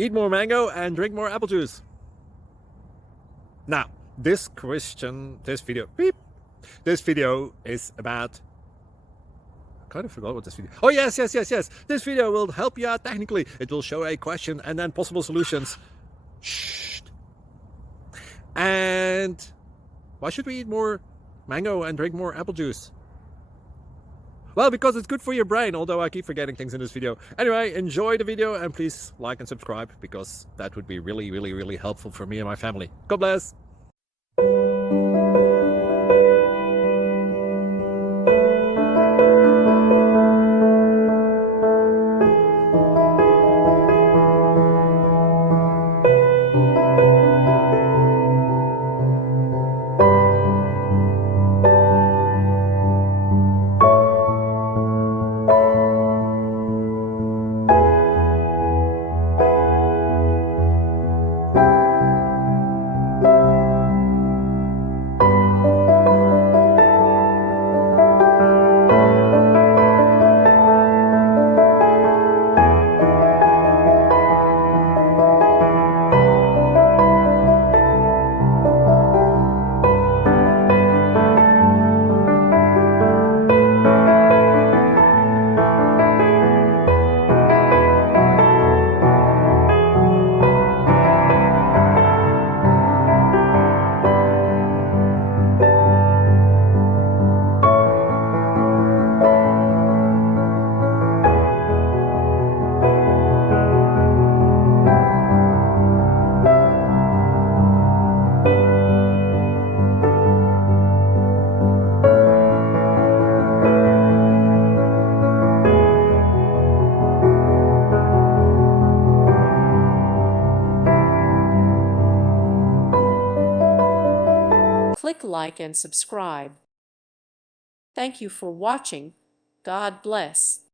Eat more mango and drink more apple juice. Now, this video is about, I kind of forgot what this video. Oh, yes. This video will help you out technically. It will show a question and then possible solutions. Shh. And why should we eat more mango and drink more apple juice? Well, because it's good for your brain, although I keep forgetting things in this video. Anyway, enjoy the video and please like and subscribe, because that would be really helpful for me and my family. God bless. Click like and subscribe. Thank you for watching. God bless.